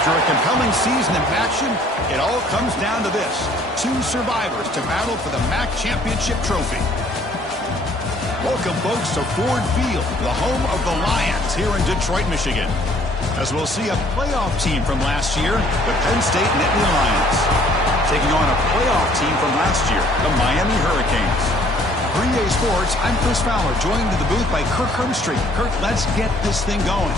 After a compelling season of action, it all comes down to this. 2 survivors to battle for the MAC Championship trophy. Welcome, folks, to Ford Field, the home of the Lions here in Detroit, Michigan. As we'll see a playoff team from last year, the Penn State Nittany Lions, taking on a playoff team from last year, the Miami Hurricanes. Green Day Sports, I'm Chris Fowler, joined to the booth by Kirk Hermstreet. Kirk, let's get this thing going.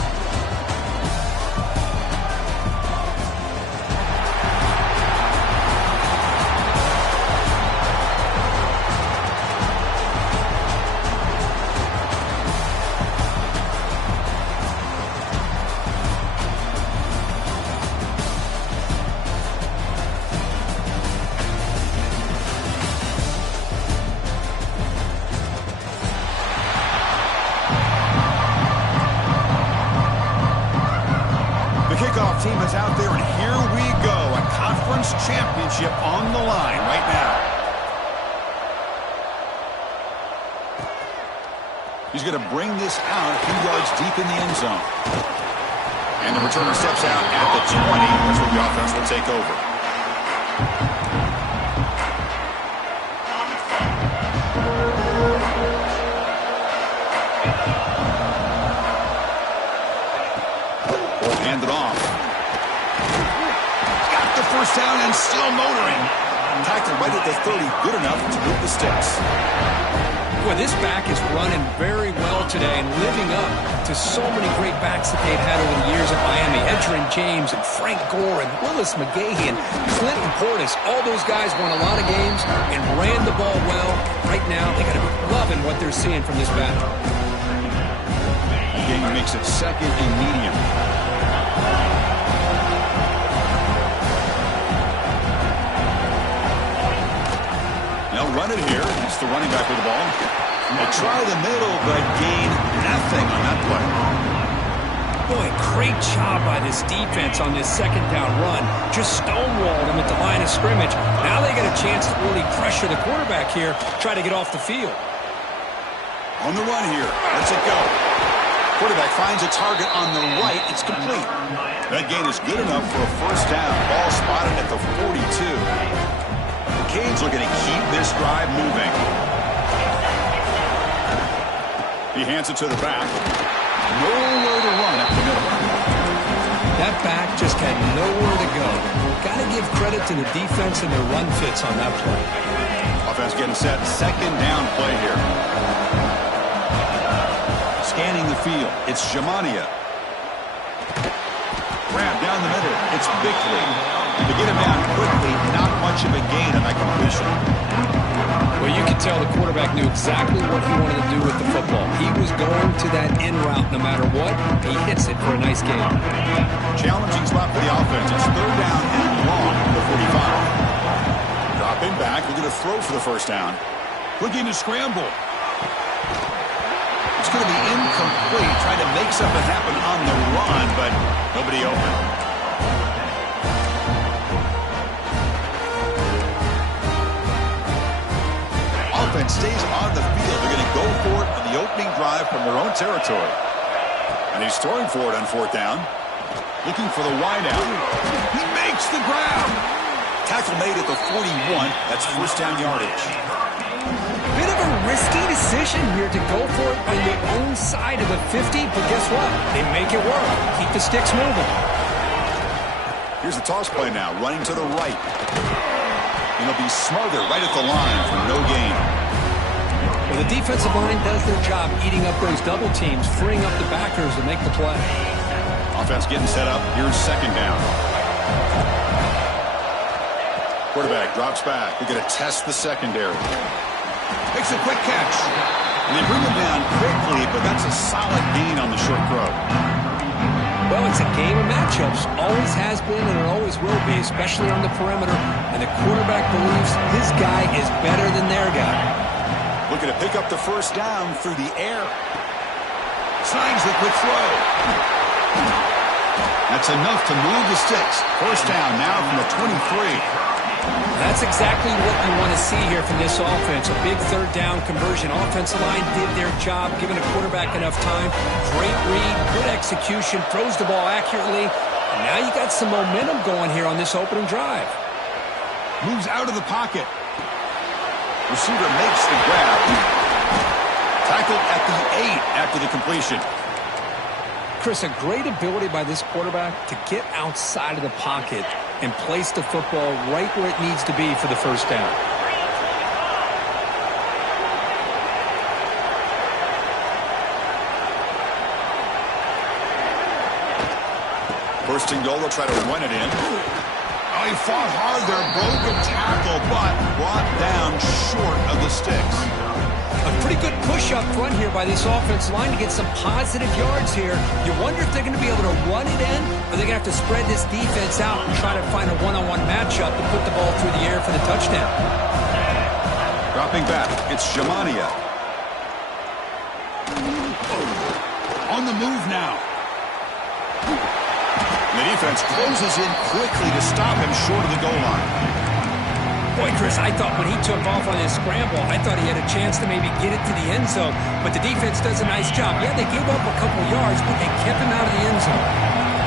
Kickoff team is out there, and here we go. A conference championship on the line right now. He's going to bring this out a few yards deep in the end zone. And the returner steps out at the 20. That's where the offense will take over. Hand it off. Got the first down and still motoring. Tackled right at the 30. Good enough to move the sticks. Boy, this back is running very well today and living up to so many great backs that they've had over the years at Miami. Edgerrin James and Frank Gore and Willis McGahee and Clinton Portis. All those guys won a lot of games and ran the ball well. Right now, they got to be loving what they're seeing from this back. Game makes it second and medium. They'll run it here. It's the running back with the ball. They try the middle, but gain nothing on that play. Boy, great job by this defense on this second down run. Just stonewalled him at the line of scrimmage. Now they got a chance to really pressure the quarterback here, try to get off the field. On the run here. Let's it go. Quarterback finds a target on the right. It's complete. That gain is good enough for a first down. Ball spotted at the 42. The Canes looking to keep this drive moving. He hands it to the back. Nowhere to run up the middle. That back just had nowhere to go. Got to give credit to the defense and their run fits on that play. Offense getting set. Second down play here. Scanning the field. It's Jamania. Grab down the middle. It's Bickley. To get him down quickly, not much of a gain on that completion. Well, you can tell the quarterback knew exactly what he wanted to do with the football. He was going to that in route no matter what. He hits it for a nice gain. Challenging spot for the offense. It's third down and long for the 45. Dropping back. Looking to throw for the first down. Looking to scramble. It's going to be incomplete. Trying to make something happen on the run, but nobody open. Offense stays on the field. They're going to go for it on the opening drive from their own territory. And he's throwing for it on fourth down. Looking for the wideout. He makes the grab. Tackle made at the 41. That's first down yardage. Bit of a risky decision here to go for it on your own side of the 50, but guess what? They make it work. Keep the sticks moving. Here's the toss play now, running to the right. And he'll be smothered right at the line for no gain. Well, the defensive line does their job eating up those double teams, freeing up the backers to make the play. Offense getting set up. Here's second down. Quarterback drops back. We're going to test the secondary. Makes a quick catch. And they bring him down quickly, but that's a solid gain on the short throw. Well, it's a game of matchups. Always has been and it always will be, especially on the perimeter. And the quarterback believes his guy is better than their guy. Looking to pick up the first down through the air. Signs the quick throw. That's enough to move the sticks. First down now from the 23. That's exactly what you want to see here from this offense. A big third down conversion. Offensive line did their job, giving a quarterback enough time. Great read, good execution, throws the ball accurately. And now you got some momentum going here on this opening drive. Moves out of the pocket. Receiver makes the grab. Tackled at the 8 after the completion. Chris, a great ability by this quarterback to get outside of the pocket and place the football right where it needs to be for the first down. First and goal, they'll try to run it in. Oh, he fought hard there, broke a tackle, but brought down short of the sticks. A pretty good push up front here by this offense line to get some positive yards here. You wonder if they're going to be able to run it in, or they're going to have to spread this defense out and try to find a one-on-one matchup to put the ball through the air for the touchdown. Dropping back, it's Shamania. On the move now. The defense closes in quickly to stop him short of the goal line. Boy, Chris, I thought when he took off on his scramble, I thought he had a chance to maybe get it to the end zone, but the defense does a nice job. Yeah, they gave up a couple yards, but they kept him out of the end zone.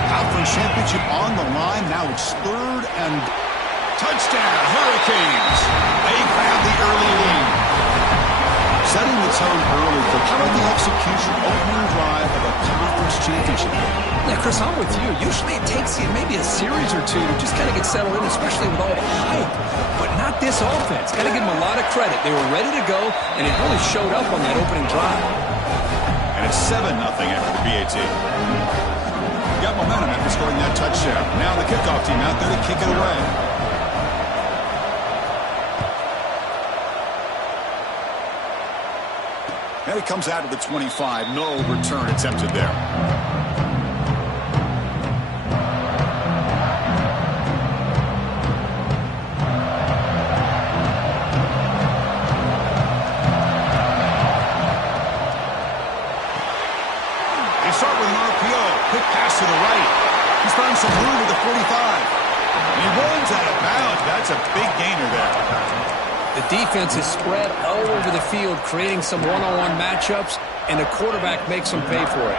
Conference championship on the line. Now it's 3rd and touchdown, Hurricanes. They grab the early lead. Setting the tone early for how about the execution opening drive of a conference championship game? Yeah, Chris, I'm with you. Usually it takes you maybe a series or two to just kind of get settled in, especially with all the hype. But not this offense. Got to give them a lot of credit. They were ready to go, and it really showed up on that opening drive. And it's 7-0 after the PAT. Got momentum after scoring that touchdown. Now the kickoff team out there to kick it away. And it comes out to the 25. No return attempted there. They start with an RPO. Quick pass to the right. He's found some room at the 45. And he runs out of bounds. That's a big gainer there. The defense is spread all over the field, creating some one-on-one matchups, and the quarterback makes them pay for it.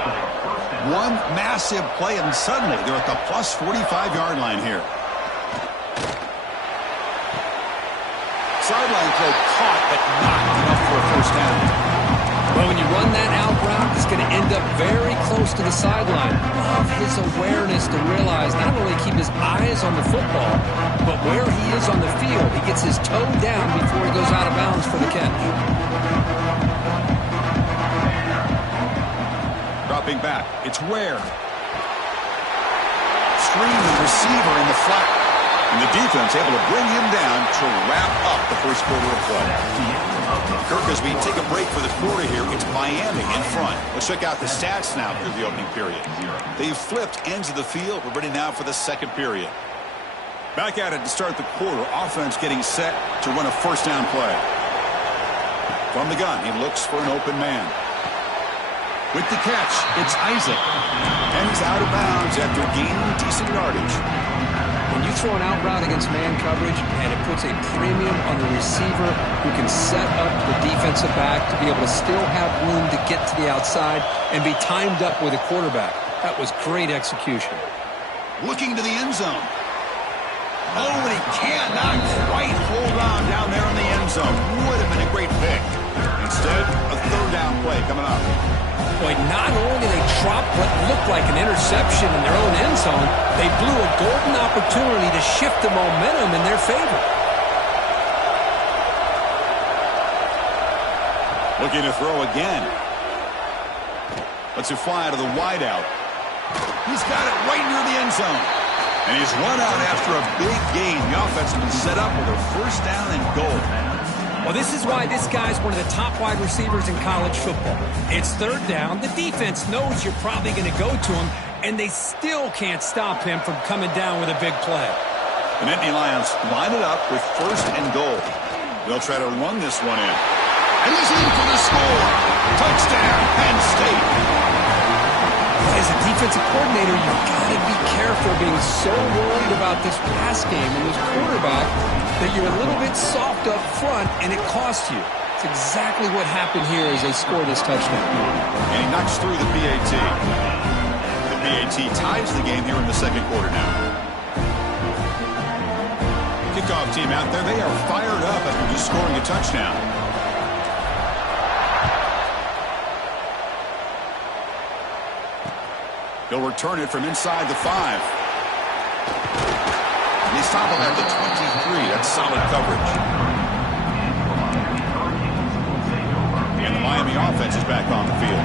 One massive play, and suddenly they're at the plus 45-yard line here. Sideline throw caught, but not enough for a first down. Well, when you run that out route, it's going to end up very close to the sideline. Love his awareness to realize not only keep his eyes on the football, but where he is on the field. He gets his toe down before he goes out of bounds for the catch. Dropping back, it's Ware. Screen the receiver in the flat. And the defense able to bring him down to wrap up the first quarter of play. Kirk, as we take a break for the quarter here, it's Miami in front. Let's check out the stats now through the opening period. They've flipped ends of the field. We're ready now for the second period. Back at it to start the quarter. Offense getting set to run a first down play. From the gun, he looks for an open man. With the catch, it's Isaac. And he's out of bounds after gaining decent yardage. When you throw an out route against man coverage, and it puts a premium on the receiver who can set up the defensive back to be able to still have room to get to the outside and be timed up with a quarterback. That was great execution. Looking to the end zone. Oh, and he cannot quite hold on down there in the end zone. Would have been a great pick. Instead, a third down play coming up. Boy, not only did they drop what looked like an interception in their own end zone, they blew a golden opportunity to shift the momentum in their favor. Looking to throw again. Lets it fly to the wideout. He's got it right near the end zone. And he's run out after a big gain. The offense has been set up with a first down and goal. Well, this is why this guy's one of the top wide receivers in college football. It's third down. The defense knows you're probably going to go to him, and they still can't stop him from coming down with a big play. The Nittany Lions line it up with first and goal. They'll try to run this one in. And he's in for the score. Touchdown, Penn State. As a defensive coordinator, you've got to be careful being so worried about this pass game and this quarterback that you're a little bit soft up front and it costs you. It's exactly what happened here as they score this touchdown. And he knocks through the PAT. The PAT ties the game here in the second quarter now. Kickoff team out there, they are fired up after just scoring a touchdown. He'll return it from inside the 5. They stop him at the 23. That's solid coverage. And the Miami offense is back on the field.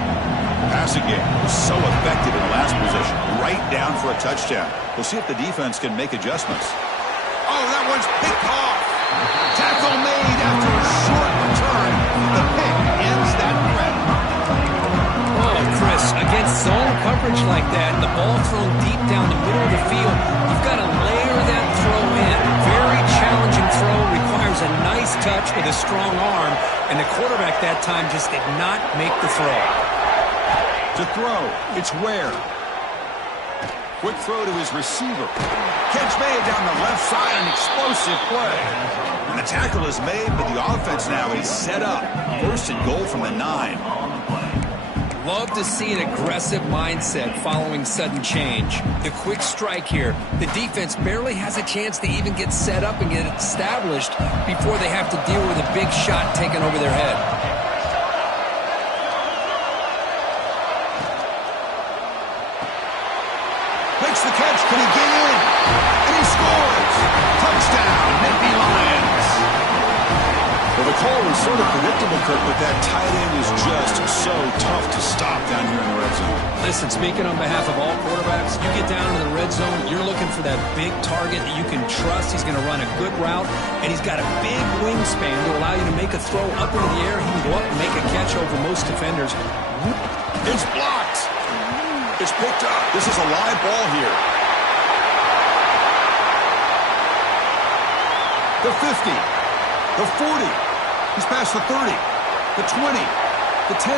The passing game was so effective in the last possession. Right down for a touchdown. We'll see if the defense can make adjustments. Oh, that one's picked off. Tackle made after a short return. The pick ends that threat. Oh, Chris, against zone coverage like that, the ball thrown deep down the middle of the field, you've got to layer that throw in. Very challenging throw, requires a nice touch with a strong arm, and the quarterback that time just did not make the throw. To throw, it's Ware. Quick throw to his receiver. Catch made down the left side, an explosive play. And the tackle is made, but the offense now is set up. First and goal from the 9. Love to see an aggressive mindset following sudden change. The quick strike here. The defense barely has a chance to even get set up and get established before they have to deal with a big shot taken over their head. Makes the catch. Can he get in? And he scores. Touchdown, Nittany Lions. Well, the call was sort of predictable, Kirk, but that tight end is just so tough to stop down here in the red zone. Listen, speaking on behalf of all quarterbacks, you get down to the red zone, you're looking for that big target that you can trust. He's going to run a good route, and he's got a big wingspan to allow you to make a throw up into the air. He can go up and make a catch over most defenders. It's blocked. It's picked up. This is a live ball here. The 50. The 40. He's past the 30. The 20. The 10.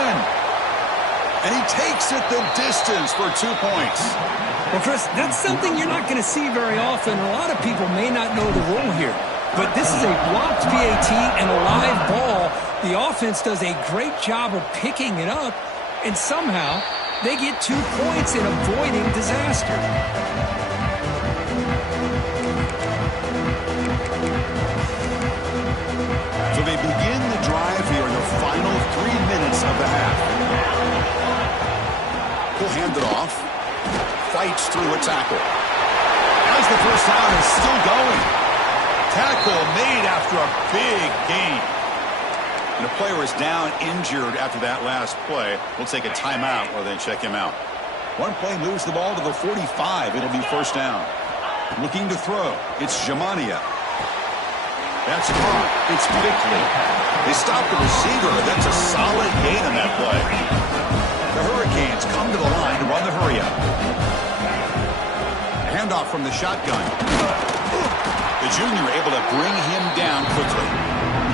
And he takes it the distance for 2 points. Well, Chris, that's something you're not going to see very often. A lot of people may not know the rule here. But this is a blocked PAT and a live ball. The offense does a great job of picking it up, and somehow they get 2 points in avoiding disaster. So they begin the drive here in the final 3 minutes of the half. He'll hand it off. Fights through a tackle. As the first down is still going. Tackle made after a big gain. And a player is down injured after that last play. We'll take a timeout or then check him out. One play moves the ball to the 45. It'll be first down. Looking to throw. It's Jamania. That's caught. It's Bickley. They stop the receiver. That's a solid gain on that play. The Hurricanes come to the line to run the hurry-up. Handoff from the shotgun. The junior able to bring him down quickly.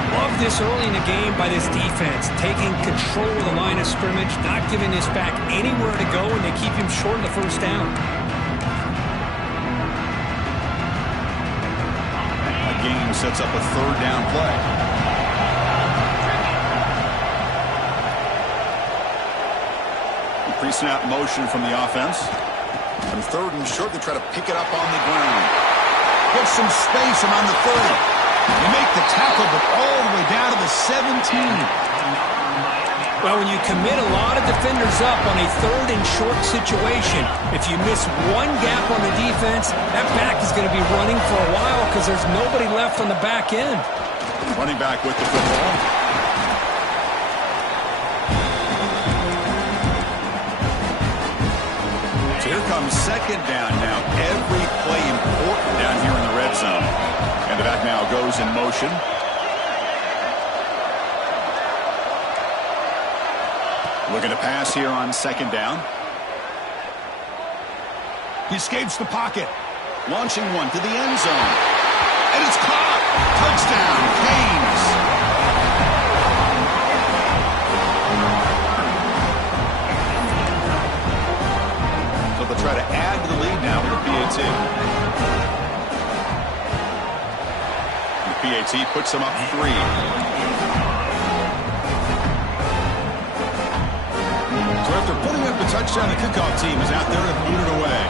Love this early in the game by this defense, taking control of the line of scrimmage, not giving this back anywhere to go, and they keep him short of the first down. A gain sets up a third down play. Pre-snap motion from the offense. And third and short, they try to pick it up on the ground. Get some space around the 30. You make the tackle, but all the way down to the 17. Well, when you commit a lot of defenders up on a third and short situation, if you miss one gap on the defense, that back is going to be running for a while because there's nobody left on the back end. Running back with the football. So here comes second down now. Every play important down here in the red zone. And the back now goes in motion. Looking to pass here on second down. He escapes the pocket. Launching one to the end zone. And it's caught. Touchdown, Canes. So they'll try to add to the lead now with the PAT. The PAT puts them up 3. So after putting up the touchdown, the kickoff team is out there to boot it away.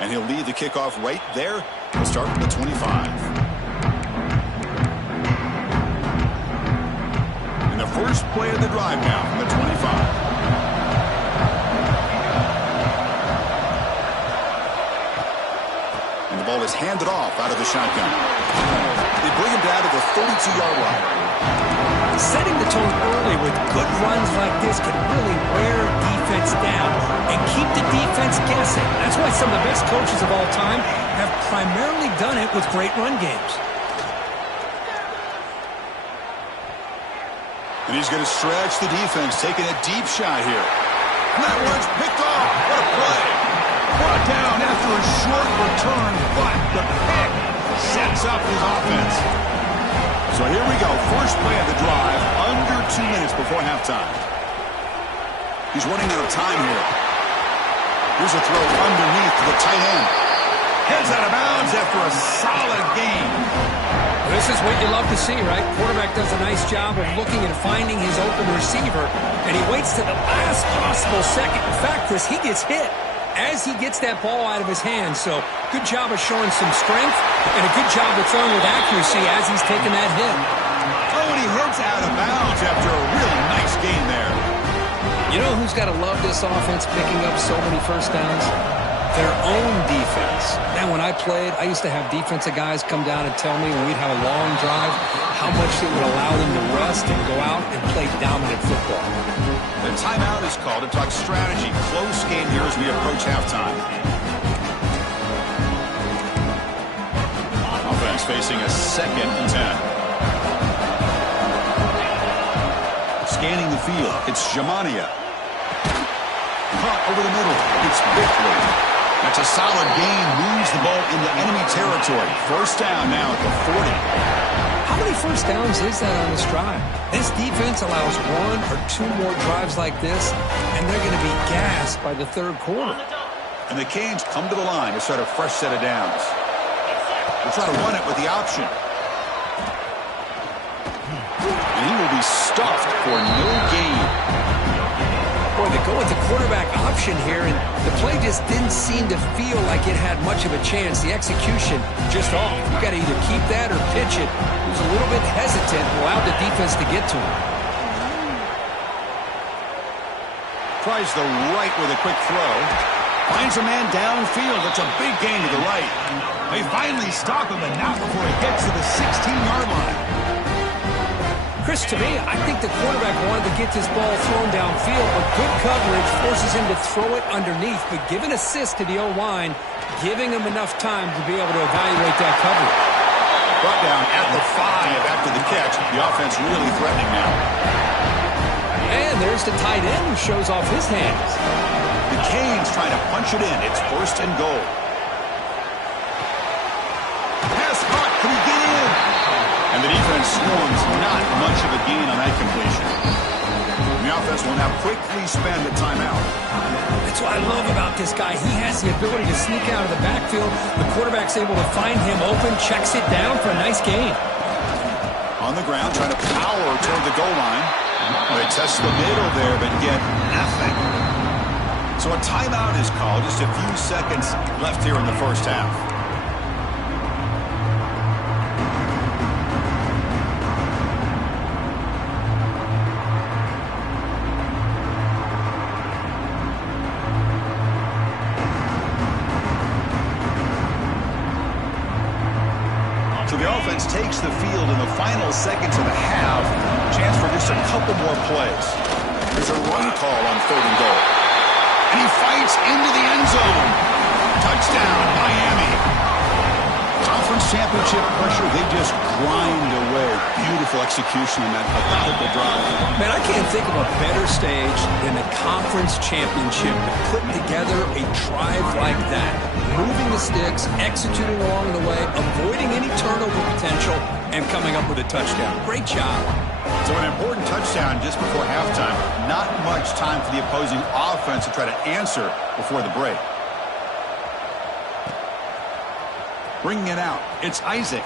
And he'll lead the kickoff right there. He'll start from the 25. And the first play of the drive now from the 25. The ball is handed off out of the shotgun. They bring him down to the 32-yard line. Setting the tone early with good runs like this can really wear defense down and keep the defense guessing. That's why some of the best coaches of all time have primarily done it with great run games. And he's going to stretch the defense, taking a deep shot here. And that one's picked off. What a play. Brought down after a short return, but the pick sets up his offense. So here we go. First play of the drive, under 2 minutes before halftime. He's running out of time here. Here's a throw underneath to the tight end. Heads out of bounds after a solid gain. This is what you love to see, right? Quarterback does a nice job of looking and finding his open receiver, and he waits to the last possible second. In fact, he gets hit as he gets that ball out of his hands. So good job of showing some strength and a good job of throwing with accuracy as he's taking that hit. Oh, and he heads out of bounds after a really nice gain there. You know who's got to love this offense picking up so many first downs? Their own defense. Man, when I played, I used to have defensive guys come down and tell me when we'd have a long drive how much it would allow them to rest and go out and play dominant football. The timeout is called to talk strategy. Close game here as we approach halftime. Offense facing a 2nd and 10. Scanning the field, it's Jamania. Caught over the middle, it's Bickley. That's a solid gain, moves the ball into enemy territory. First down now at the 40. How many first downs is that on this drive? This defense allows 1 or 2 more drives like this, and they're going to be gassed by the third quarter. And the Canes come to the line to start a fresh set of downs. They'll try to run it with the option. And he will be stuffed for no gain. Boy, they go with the quarterback option here, and the play just didn't seem to feel like it had much of a chance. The execution just off. You got to either keep that or pitch it. He was a little bit hesitant and allowed the defense to get to him. Tries the right with a quick throw. Finds a man downfield. It's a big gain to the right. They finally stop him, but not before he gets to the 16-yard line. Chris, to me, I think the quarterback wanted to get this ball thrown downfield, but good coverage forces him to throw it underneath. But give an assist to the O-line, giving him enough time to be able to evaluate that coverage. Brought down at the 5 after the catch. The offense really threatening now. And there's the tight end who shows off his hands. The Canes trying to punch it in. It's 1st and goal. Pass caught. Can he get in? And the defense swarms, not much of a gain on that completion. And the offense will now quickly spend the timeout. That's what I love about this guy. He has the ability to sneak out of the backfield. The quarterback's able to find him open, checks it down for a nice gain. On the ground, trying to power toward the goal line. They test the middle there, but get nothing. So a timeout is called. Just a few seconds left here in the first half. Takes the field in the final seconds of the half. Chance for just a couple more plays. There's a run call on 3rd and goal. And he fights into the end zone. Touchdown, Miami. Conference championship pressure, they just grind away. Beautiful execution on that methodical drive. Man, I can't think of a better stage than the conference championship to put together a drive like that. Moving the sticks, executing along the way, avoiding any turnover potential, and coming up with a touchdown. Great job. So an important touchdown just before halftime. Not much time for the opposing offense to try to answer before the break. Bringing it out, it's Isaac.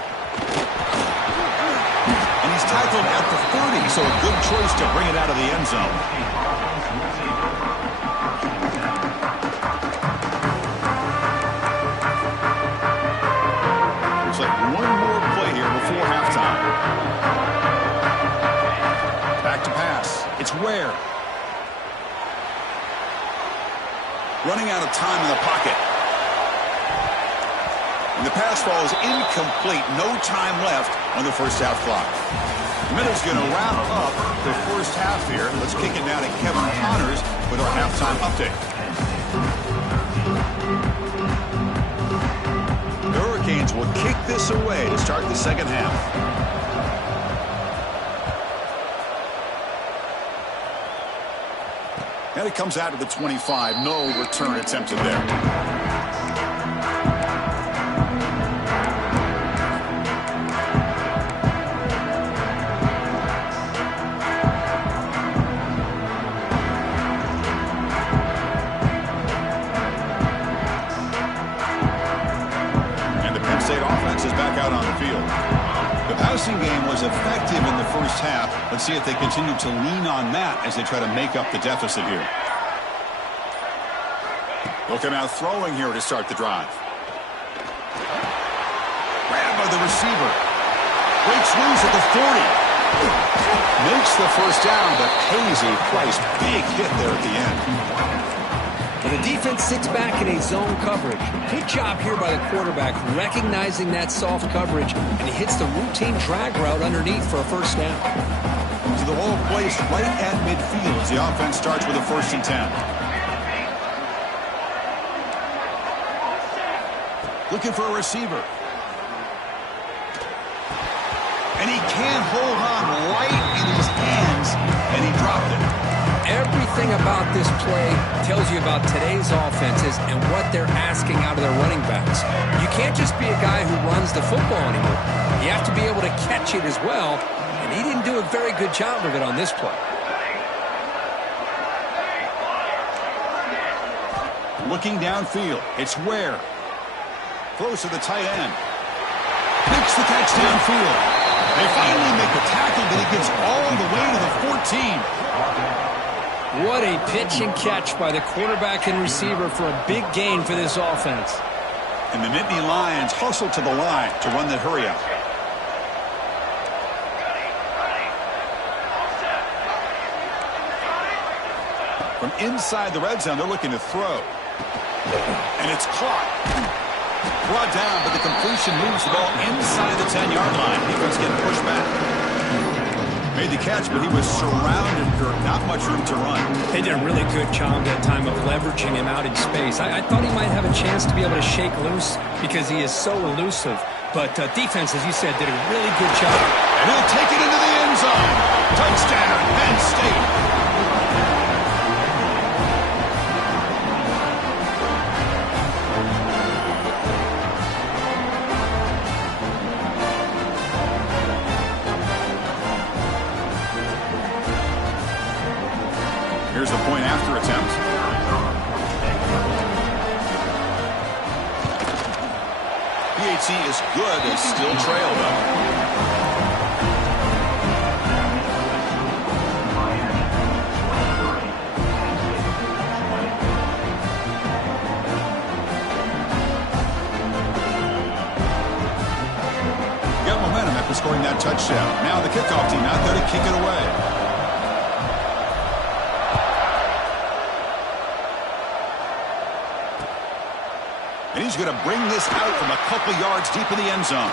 And he's tackled at the 30, so a good choice to bring it out of the end zone. Looks like one more play here before halftime. Back to pass. It's Ware. Running out of time in the pocket. And the pass falls incomplete. No time left on the first half clock. The minute's going to wrap up the first half here. Let's kick it now to Kevin Connors with our halftime update. The Hurricanes will kick this away to start the second half. And it comes out to the 25. No return attempted there. The passing game was effective in the first half. Let's see if they continue to lean on that as they try to make up the deficit here. They'll come out throwing here to start the drive. Grab by the receiver. Breaks loose at the 40. Makes the first down, but pays a price. Big hit there at the end. And the defense sits back in a zone coverage. Good job here by the quarterback, recognizing that soft coverage, and he hits the routine drag route underneath for a first down. So the whole place right at midfield as the offense starts with a 1st and 10. Looking for a receiver. And he can't hold on right in his hands, and he dropped it. Everything about this play tells you about today's offenses and what they're asking out of their running backs. You can't just be a guy who runs the football anymore. You have to be able to catch it as well, and he didn't do a very good job of it on this play. Looking downfield, it's Ware. Close to the tight end. Makes the catch downfield. They finally make the tackle, but he gets all the way to the 14. What a pitch and catch by the quarterback and receiver for a big gain for this offense. And the Nittany Lions hustle to the line to run that hurry up. From inside the red zone, they're looking to throw. And it's caught. Brought down, but the completion moves the ball inside the 10-yard line. Defense getting pushed back. Made the catch, but he was surrounded, Kirk. Not much room to run. They did a really good job that time of leveraging him out in space. I thought he might have a chance to be able to shake loose because he is so elusive. But defense, as you said, did a really good job. And he'll take it into the end zone. Touchdown, Penn State. Here's the point after attempt. PAT is good. They still trail, though. Got momentum after scoring that touchdown. Now the kickoff team out there to kick it away. And he's going to bring this out from a couple yards deep in the end zone.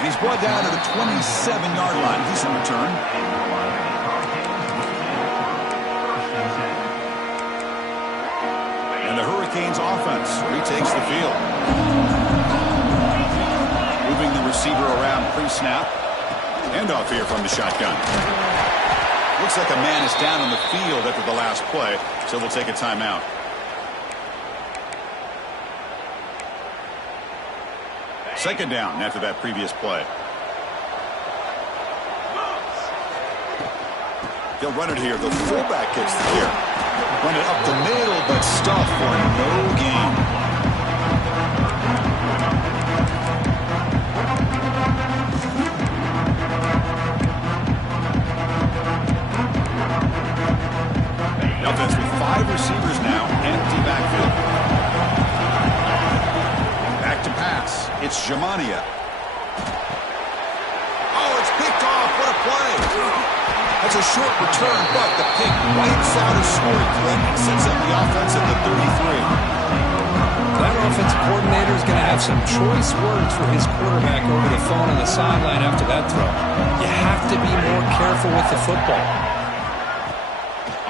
And he's brought down to the 27-yard line. Decent return. And the Hurricanes offense retakes the field. Moving the receiver around pre-snap. Handoff here from the shotgun. Looks like a man is down on the field after the last play, so we'll take a timeout. Second down after that previous play. They'll run it here. The fullback gets the clear. Run it up the middle, but stuffed for no gain. receivers now, empty backfield. Back to pass. It's Jamania. Oh, it's picked off. What a play. That's a short return, but the pick wipes out a scoring threat and sets up the offense at the 33. That offensive coordinator is going to have some choice words for his quarterback over the phone on the sideline after that throw. You have to be more careful with the football.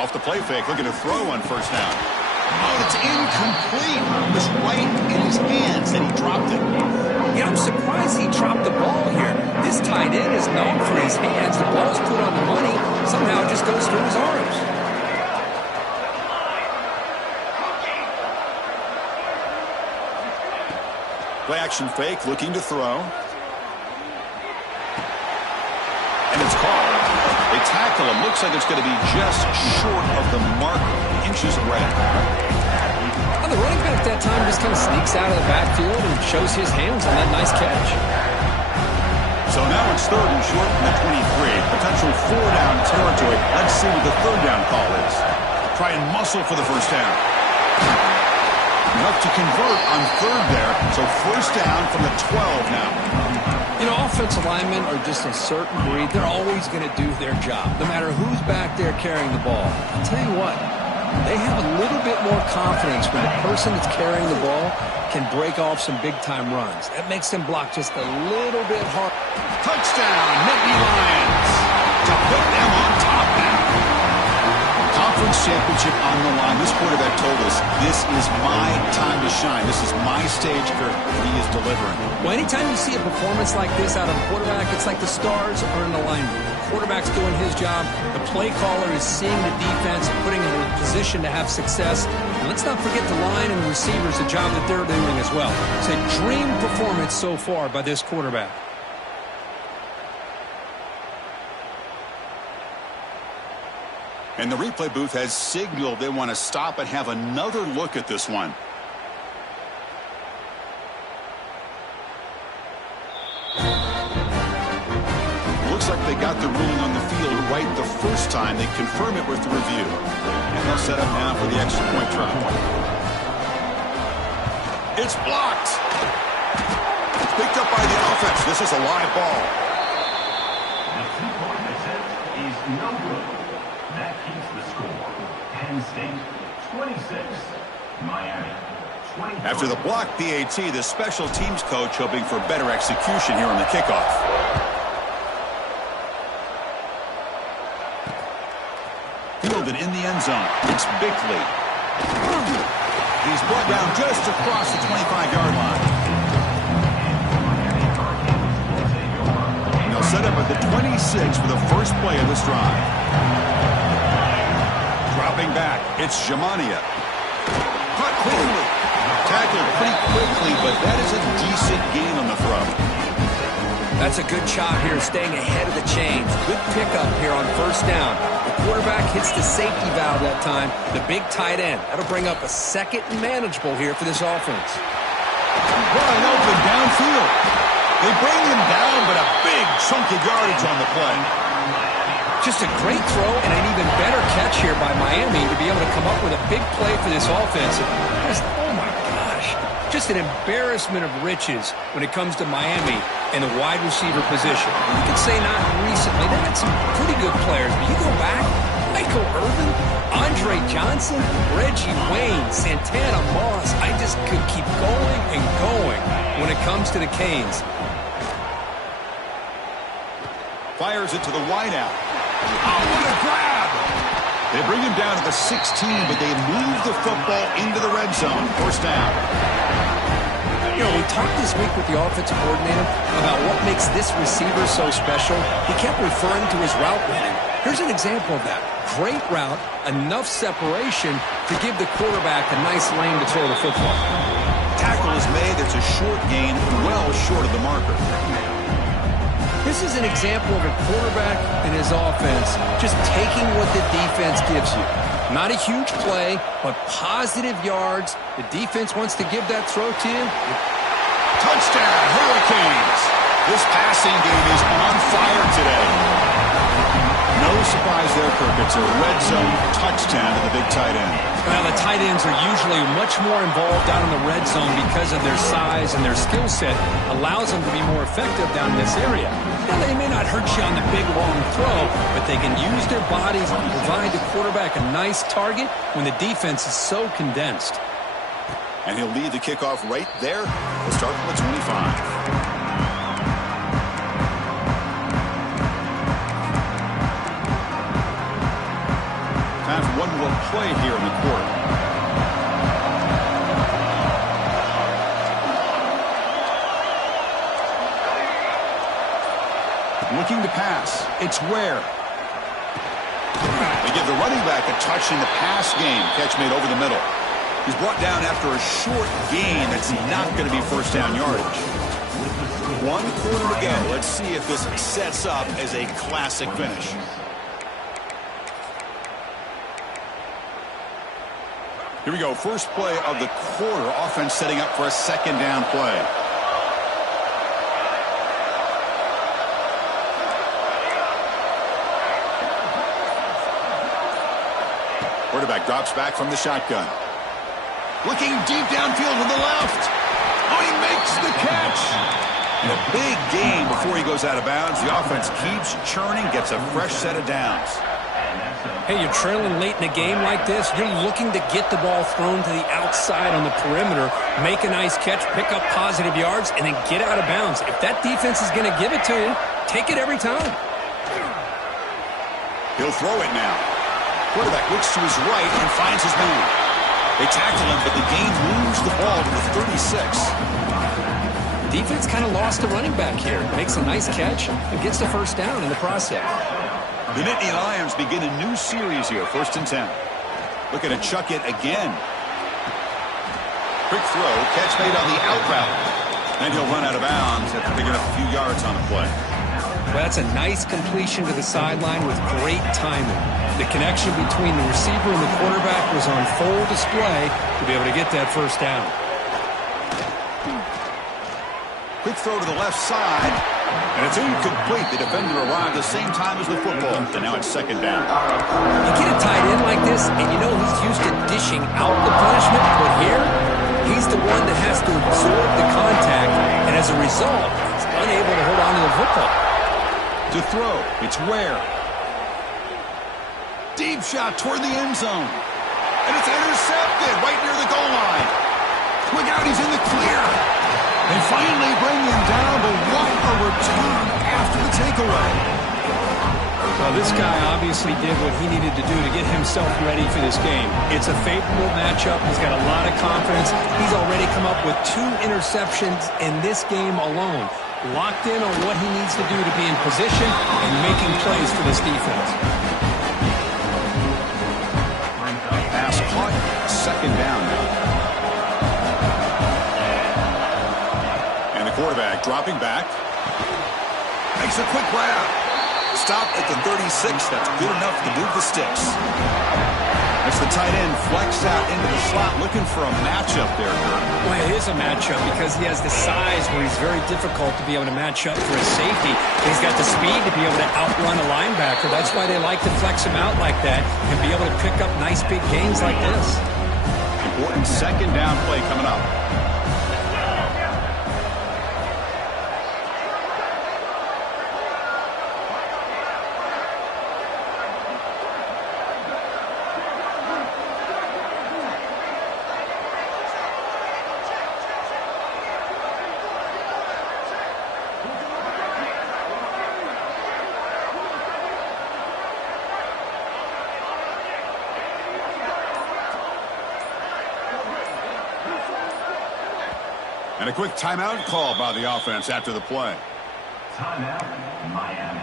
Off the play fake, looking to throw on first down. Oh, it's incomplete. It was right in his hands, and he dropped it. Yeah, I'm surprised he dropped the ball here. This tight end is known for his hands. The ball's put on the money. Somehow it just goes through his arms. Play action fake, looking to throw. And it's caught. They tackle him. Looks like it's going to be just short of the marker. Inches away. Well, the running back that time just kind of sneaks out of the backfield and shows his hands on that nice catch. So now it's third and short from the 23. Potential four-down territory. Let's see what the third down call is. Try and muscle for the first down. Enough to convert on third there. So first down from the 12 now. You know, offensive linemen are just a certain breed. They're always going to do their job, no matter who's back there carrying the ball. I'll tell you what, they have a little bit more confidence when the person that's carrying the ball can break off some big-time runs. That makes them block just a little bit hard. Touchdown, Nittany Lions, to put them on top now. Conference championship on the line. This quarterback told us, this is my time to shine. This is my stage curve, and he is delivering. Well, anytime you see a performance like this out of a quarterback, it's like the stars are in alignment. The quarterback's doing his job. The play caller is seeing the defense and putting him in a position to have success. And let's not forget the line and the receivers, the job that they're doing as well. It's a dream performance so far by this quarterback. And the replay booth has signaled they want to stop and have another look at this one. Looks like they got the ruling on the field right the first time. They confirm it with the review. And they'll set up now for the extra point try. It's blocked. It's picked up by the offense. This is a live ball. The two-point attempt is no good. That keeps the score. Penn State 26, Miami 20. After the blocked PAT, the special teams coach hoping for better execution here on the kickoff. Fielded in the end zone. It's Bickley. He's brought down just across the 25-yard line. And they'll set up at the 26 for the first play of this drive. Dropping back, it's Jamania. Caught quickly. Tackled pretty quickly, but that is a decent gain on the throw. That's a good job here, staying ahead of the chains. Good pickup here on first down. The quarterback hits the safety valve that time, the big tight end. That'll bring up a second and manageable here for this offense. Wide open downfield. They bring him down, but a big chunk of yardage on the play. Just a great throw and an even better catch here by Miami to be able to come up with a big play for this offense. Just, oh my gosh, just an embarrassment of riches when it comes to Miami and the wide receiver position. You could say not recently. They had some pretty good players, but you go back, Michael Irvin, Andre Johnson, Reggie Wayne, Santana Moss. I just could keep going and going when it comes to the Canes. Fires it to the wideout. Oh, what a grab! They bring him down to the 16, but they move the football into the red zone. First down. You know, we talked this week with the offensive coordinator about what makes this receiver so special. He kept referring to his route running. Here's an example of that. Great route, enough separation to give the quarterback a nice lane to throw the football. Tackle is made. It's a short gain, well short of the marker. This is an example of a quarterback and his offense just taking what the defense gives you. Not a huge play, but positive yards. The defense wants to give that throw to you. Touchdown, Hurricanes. This passing game is on fire today. No surprise there, Kirk. It's a red zone touchdown to the big tight end. Well, the tight ends are usually much more involved down in the red zone because of their size and their skill set allows them to be more effective down in this area. Now, they may not hurt you on the big, long throw, but they can use their bodies and provide the quarterback a nice target when the defense is so condensed. And he'll lead the kickoff right there. We'll start from the 25. Time for one more play here in the quarter. Looking to pass. It's Ware. They give the running back a touch in the pass game. Catch made over the middle. He's brought down after a short gain. That's not going to be first down yardage. 1 quarter to go. Let's see if this sets up as a classic finish. Here we go. First play of the quarter. Offense setting up for a second down play. Quarterback drops back from the shotgun. Looking deep downfield with the left. Oh, he makes the catch. And a big gain before he goes out of bounds. The offense keeps churning, gets a fresh set of downs. Hey, you're trailing late in a game like this. You're looking to get the ball thrown to the outside on the perimeter, make a nice catch, pick up positive yards, and then get out of bounds. If that defense is going to give it to you, take it every time. He'll throw it now. Quarterback looks to his right and finds his man. They tackle him, but the game moves the ball to the 36. Defense kind of lost the running back here. Makes a nice catch and gets the first down in the process. The Nittany Lions begin a new series here, 1st and 10. Looking to chuck it again. Quick throw, catch made on the out route. Then he'll run out of bounds after picking up a few yards on the play. Well, that's a nice completion to the sideline with great timing. The connection between the receiver and the quarterback was on full display to be able to get that first down. Quick throw to the left side, and it's incomplete. The defender arrived the same time as the football, and now it's second down. You get a tight end like this, and you know he's used to dishing out the punishment, but here, he's the one that has to absorb the contact, and as a result, he's unable to hold on to the football. To throw, it's Ware. Deep shot toward the end zone. And it's intercepted right near the goal line. Look out, he's in the clear. They finally bring him down, but what a return after the takeaway. Well, this guy obviously did what he needed to do to get himself ready for this game. It's a favorable matchup. He's got a lot of confidence. He's already come up with 2 interceptions in this game alone. Locked in on what he needs to do to be in position and making plays for this defense. Pass caught, second down now. And the quarterback dropping back. Makes a quick grab. Stop at the 36. That's good enough to move the sticks. As the tight end flexed out into the slot, looking for a matchup there, Kirk. Well, it is a matchup because he has the size where he's very difficult to be able to match up for his safety. He's got the speed to be able to outrun a linebacker. That's why they like to flex him out like that and be able to pick up nice big gains like this. Important second down play coming up. And a quick timeout call by the offense after the play. Timeout, Miami.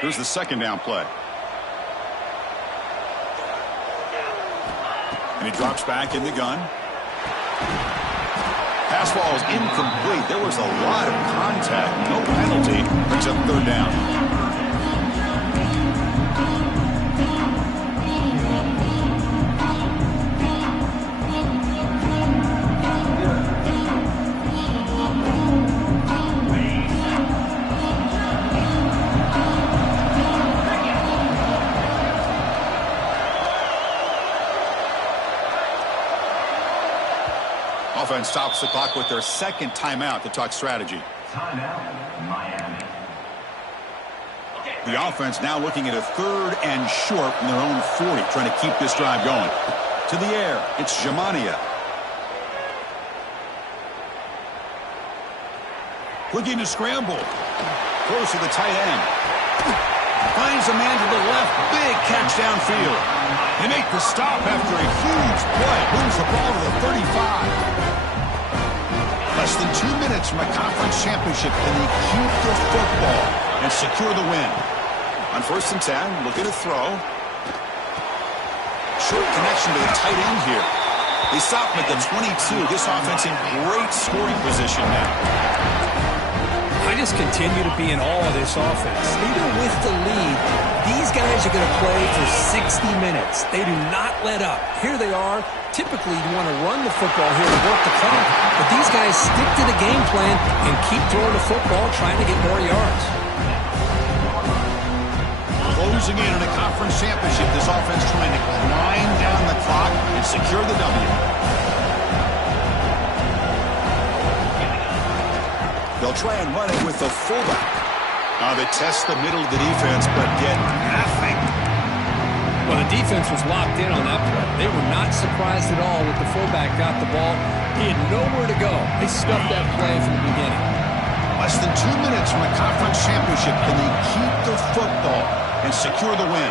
Here's the second down play. And he drops back in the gun. Pass ball is incomplete. There was a lot of contact. No penalty. Brings up third down. Offense stops the clock with their second timeout to talk strategy. Timeout, Miami. The offense now looking at a 3rd and short from their own 40, trying to keep this drive going. To the air, it's Ncaa. Looking to scramble. Close to the tight end. Finds a man to the left. Big catch downfield. They make the stop after a huge play. Moves the ball to the 35. Less than 2 minutes from a conference championship. Can they keep the football and secure the win? On 1st and 10, looking to throw. Short connection to the tight end here. They stop him at the 22. This offense in great scoring position now. I just continue to be in awe of this offense. Even with the lead, these guys are going to play for 60 minutes. They do not let up. Here they are. Typically, you want to run the football here to work the clock, but these guys stick to the game plan and keep throwing the football, trying to get more yards. Closing in a conference championship, this offense trying to grind down the clock and secure the W. They'll try and run it with the fullback. They test the middle of the defense, but get nothing. Well, the defense was locked in on that play. They were not surprised at all that the fullback got the ball. He had nowhere to go. They stuffed that play from the beginning. Less than 2 minutes from a conference championship. Can they keep the football and secure the win?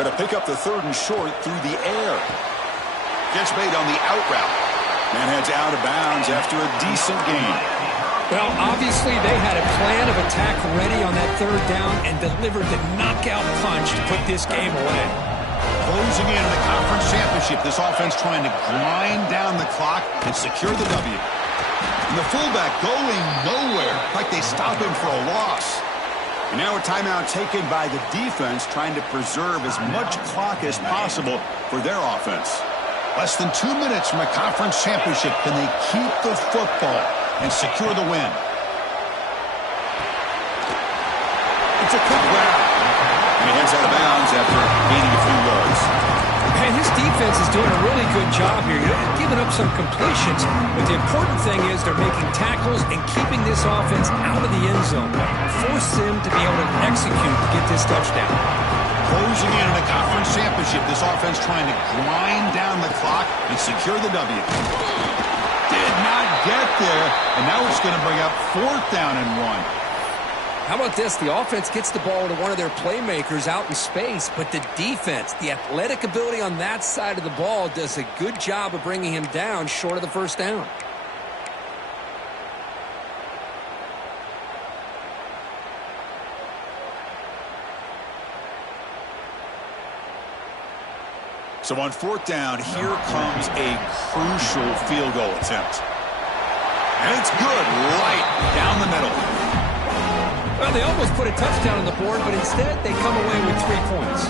Going to pick up the 3rd and short through the air. Catch made on the out route. Man heads out of bounds after a decent gain. Well, obviously they had a plan of attack ready on that 3rd down and delivered the knockout punch to put this game away. Closing in the conference championship, this offense trying to grind down the clock and secure the W. And the fullback going nowhere, like they stop him for a loss. And now a timeout taken by the defense, trying to preserve as much clock as possible for their offense. Less than 2 minutes from a conference championship. Can they keep the football and secure the win? It's a quick grab. And he heads out of bounds after gaining a few yards. Man, this defense is doing a really good job here. They're giving up some completions, but the important thing is they're making tackles and keeping this offense out of the end zone. Force them to be able to execute to get this touchdown. Closing in a conference championship, this offense trying to grind down the clock and secure the W. Did not get there, and now it's going to bring up 4th down and 1. How about this? The offense gets the ball to one of their playmakers out in space, but the defense, the athletic ability on that side of the ball, does a good job of bringing him down short of the 1st down. So on 4th down, here comes a crucial field goal attempt. And it's good, right down the middle. Well, they almost put a touchdown on the board, but instead they come away with 3 points.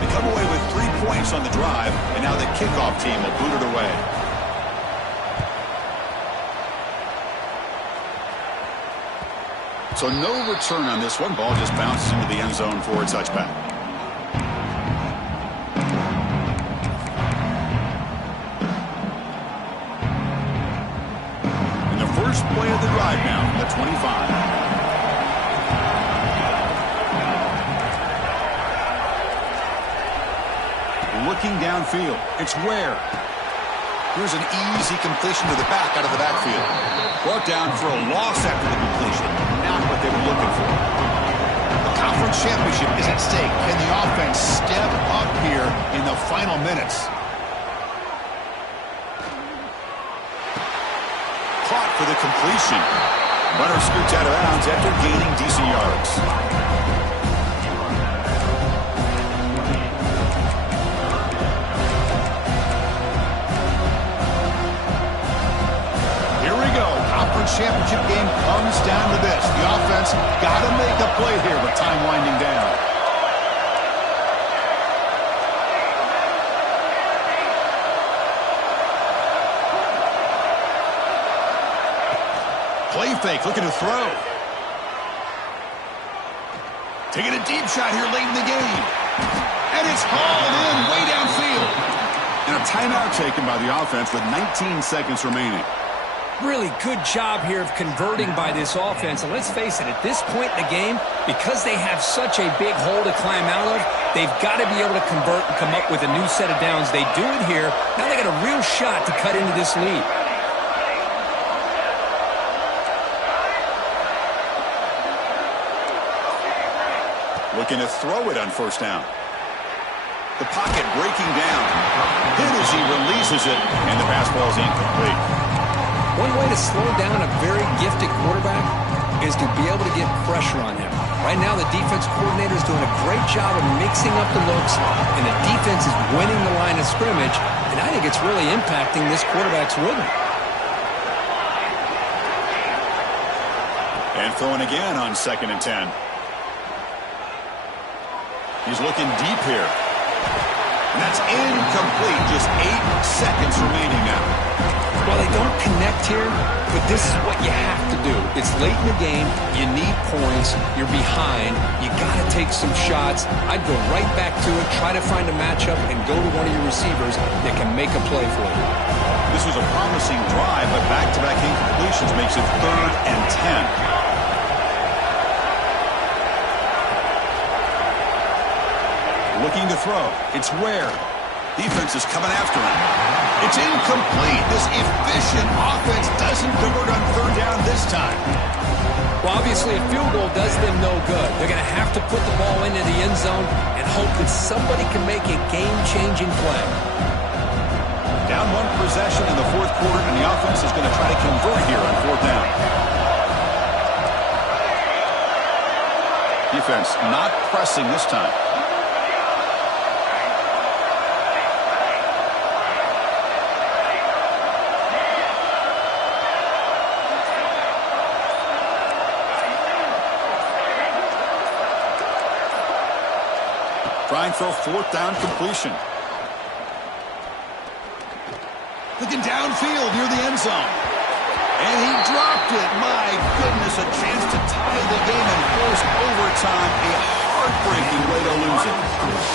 They come away with 3 points on the drive, and now the kickoff team will boot it away. So no return on this one. Ball just bounces into the end zone for a touchback. First play of the drive now, the 25. Looking downfield, it's Ware. Here's an easy completion to the back out of the backfield. Brought down for a loss after the completion. Not what they were looking for. The conference championship is at stake. Can the offense step up here in the final minutes? Caught for the completion. Runner scoots out of bounds after gaining decent yards. Here we go. Conference championship game comes down to this. The offense got to make a play here with time winding down. fake, looking to throw. Taking a deep shot here late in the game. And it's hauled in way downfield. And a timeout taken by the offense with 19 seconds remaining. Really good job here of converting by this offense. And let's face it, at this point in the game, because they have such a big hole to climb out of, they've got to be able to convert and come up with a new set of downs. They do it here. Now they got a real shot to cut into this lead. Looking to throw it on first down. The pocket breaking down. Hit as he releases it, and the pass ball is incomplete. One way to slow down a very gifted quarterback is to be able to get pressure on him. Right now, the defense coordinator is doing a great job of mixing up the looks, and the defense is winning the line of scrimmage, and I think it's really impacting this quarterback's rhythm. And throwing again on 2nd and 10. He's looking deep here. And that's incomplete. Just 8 seconds remaining now. Well, they don't connect here, but this is what you have to do. It's late in the game. You need points. You're behind. You got to take some shots. I'd go right back to it, try to find a matchup, and go to one of your receivers that can make a play for you. This was a promising drive, but back-to-back incompletions makes it 3rd and 10. Looking to throw. It's Ware. Defense is coming after him. It's incomplete. This efficient offense doesn't convert on 3rd down this time. Well, obviously, a field goal does them no good. They're going to have to put the ball into the end zone and hope that somebody can make a game-changing play. Down 1 possession in the 4th quarter, and the offense is going to try to convert here on 4th down. Defense not pressing this time. Trying for a 4th down completion. Looking downfield near the end zone. And he dropped it. My goodness, a chance to tie the game and force overtime. A heartbreaking way to lose it.